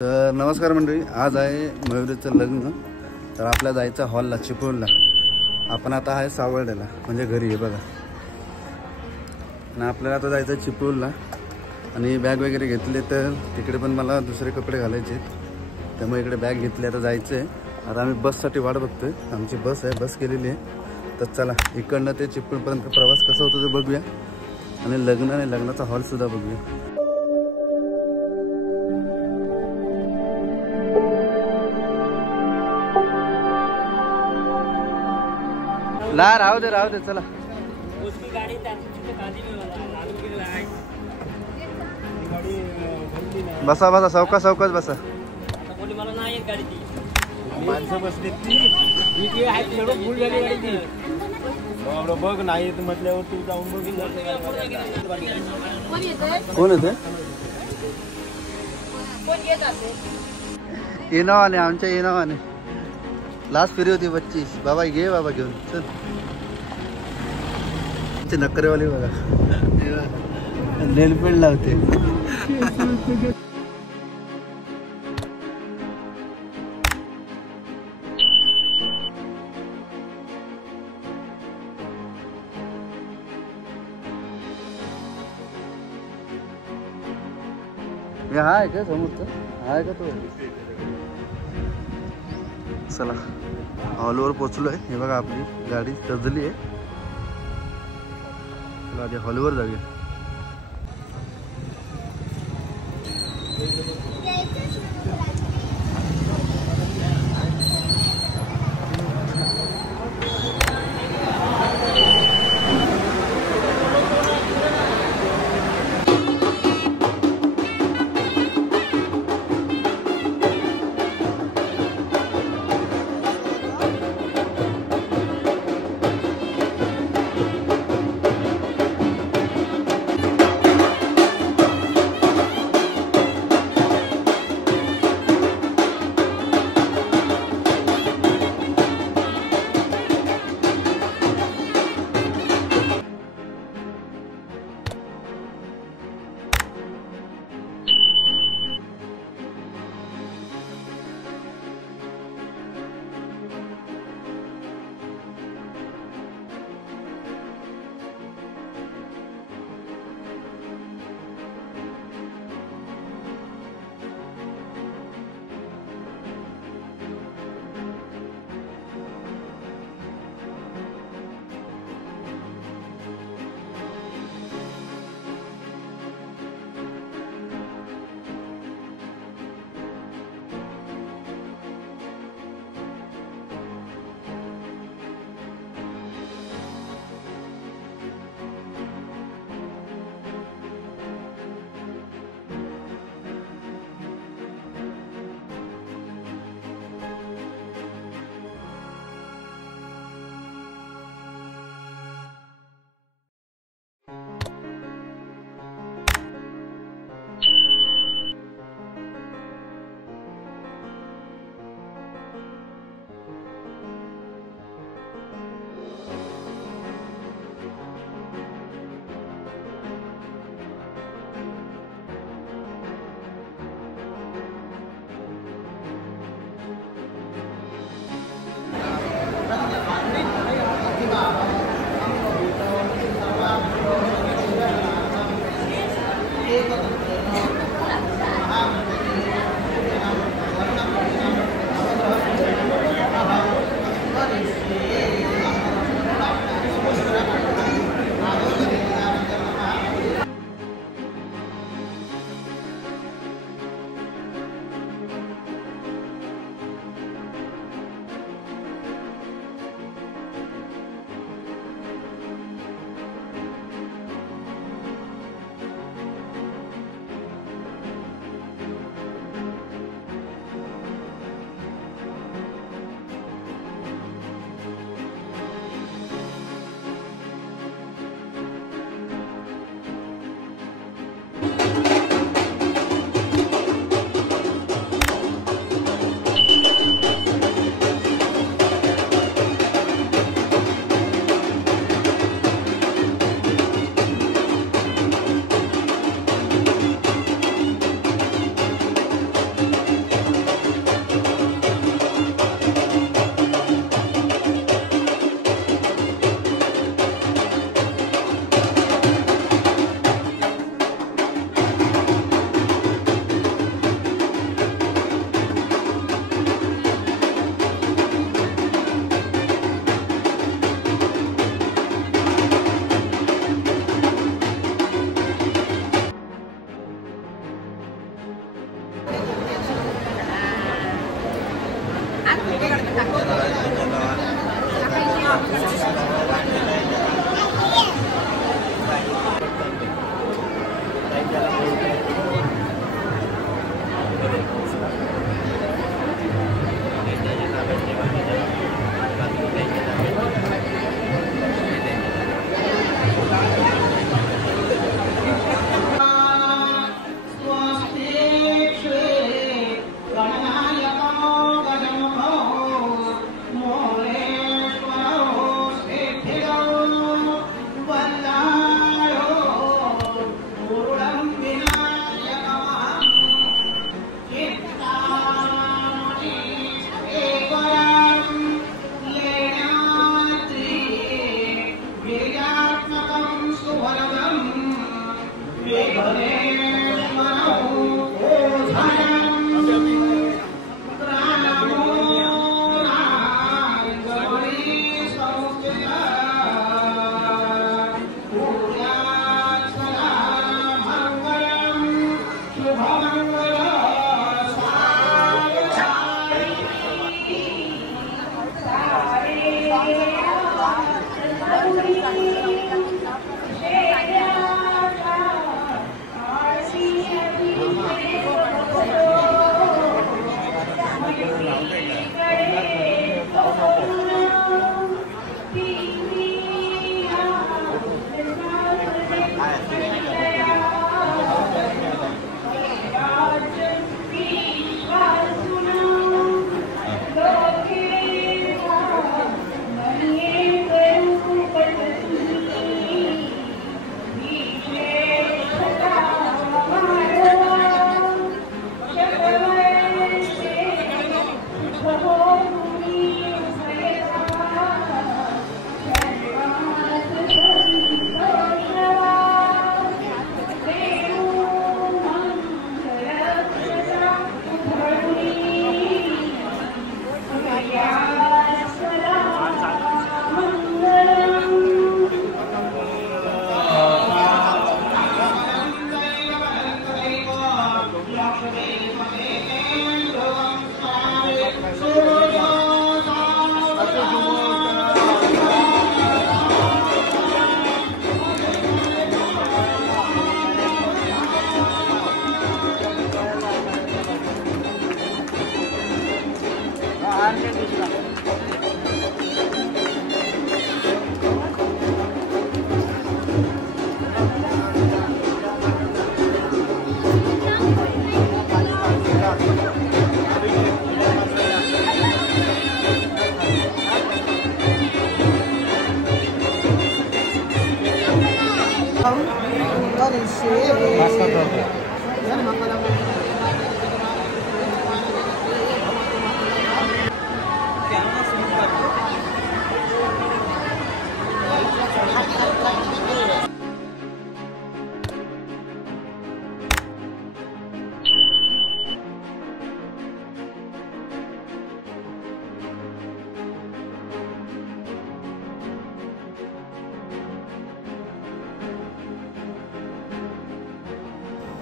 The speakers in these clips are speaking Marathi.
तर नमस्कार मंडळी, आज आहे मयुरीचं लग्न. तर आपल्या जायचं हॉलला, चिपळूणला. आपण आता आहे सावर्ड्याला, म्हणजे घरी आहे बघा. आणि आपल्याला आता जायचं आहे चिपळूणला. आणि बॅग वगैरे घेतले, तर तिकडे पण मला दुसरे कपडे घालायचे, त्यामुळे इकडे बॅग घेतली. आता जायचं आहे. आता आम्ही बससाठी वाट बघतोय. आमची बस आहे, बस केलेली आहे. तर चला, इकडनं ते चिपळूणपर्यंत प्रवास कसा होतो ते बघूया. आणि लग्न आणि लग्नाचा हॉलसुद्धा बघूया. ला राहू दे चला. बसा बसा, सावकाश बसा. माणसं बसली बघ, नाही म्हटल्यावर तू जाऊन बघ. कोण येते? इनोवाने, आमच्या इनोवाने. लास्ट फिरी होती 25. बाबा घे, बाबा घेऊन चल. नकरेवाली बघा, नेलपेंट लावते. हा आहे का समोरचा? आहे का तो? चला, हॉलवर पोचलोय. हे बघा, आपली गाडी सजली आहे. चला आधी हॉलवर जाऊया.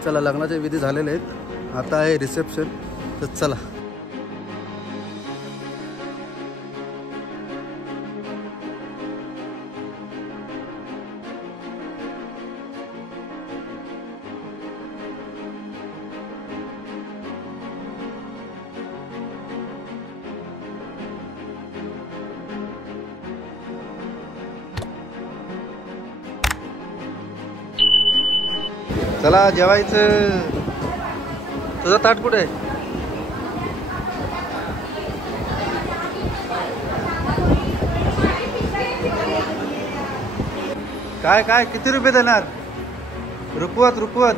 चला, लग्नाचे विधी झालेले आहेत, आता आहे रिसेप्शन. तर चला. चला जेवायचं. तुझं ताट कुठे आहे? काय काय किती रुपये देणार? रुपवत रुपवत.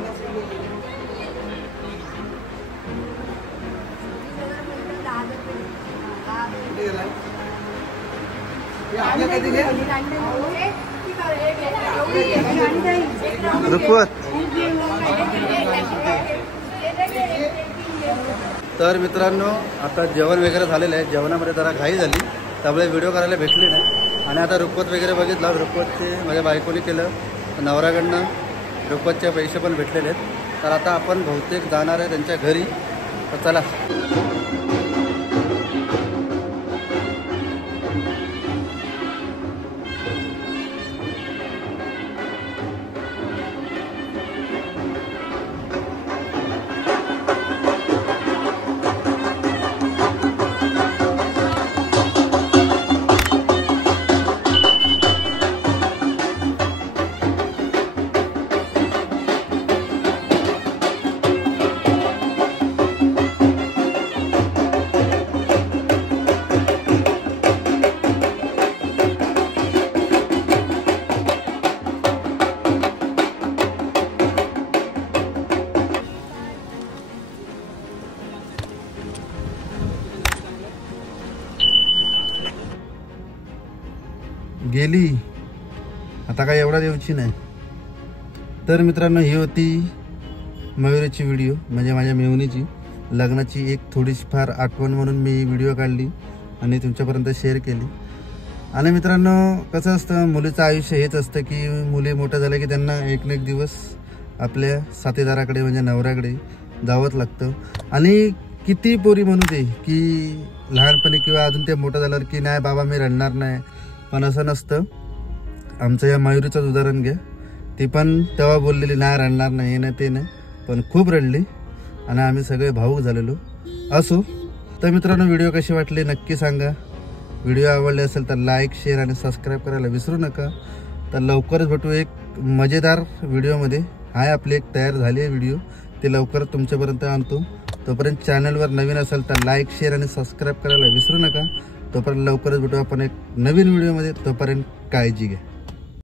रुपवत. तर मित्रांनो, आता जेवण वगैरे झालेलं आहे. जेवणामध्ये जरा घाई झाली, त्यामुळे व्हिडिओ करायला भेटली नाही. आणि आता रुपवत वगैरे बघितला. रुपवतचे माझ्या बायकोने केलं, नवऱ्याकडनं रुपवतचे पैसे पण भेटलेले आहेत. तर आता आपण बहुतेक जाणार आहे त्यांच्या घरी. तर चला. गेली, आता काय एवढा देऊची नाही. तर मित्रांनो, ही होती मयुरीची व्हिडिओ, म्हणजे माझ्या मेहुणीची लग्नाची एक थोडीशी फार आठवण म्हणून मी ही व्हिडिओ काढली आणि तुमच्यापर्यंत शेअर केली. आणि मित्रांनो, कसं असतं, मुलीचं आयुष्य हेच असतं की मुली मोठ्या झाल्या की त्यांना एक ना एक दिवस आपल्या साथीदाराकडे म्हणजे नवऱ्याकडे जावंच लागतं. आणि किती पोरी म्हणू दे की लहानपणी किंवा अजून ते मोठं झाल्यावर की नाही बाबा मी रडणार नाही, पण असं नसतं. आमचं या मयुरीचंच उदाहरण घ्या, ती पण तेव्हा बोललेली नाही रडणार नाही, हे नाही ते नाही, पण खूप रडली आणि आम्ही सगळे भावूक झालेलो असो. तर मित्रांनो, व्हिडिओ कशी वाटली नक्की सांगा. व्हिडिओ आवडले असेल तर लाईक, शेअर आणि सबस्क्राईब करायला विसरू नका. तर लवकरच भेटू एक मजेदार व्हिडिओमध्ये. हाय आपली एक तयार झाली आहे व्हिडिओ, ते लवकरच तुमच्यापर्यंत आणतो. तोपर्यंत चॅनलवर नवीन असेल तर लाईक, शेअर आणि सबस्क्राईब करायला विसरू नका. तोपर्यंत लवकरच भेटू आपण एक नवीन व्हिडिओमध्ये. तोपर्यंत काळजी घ्या.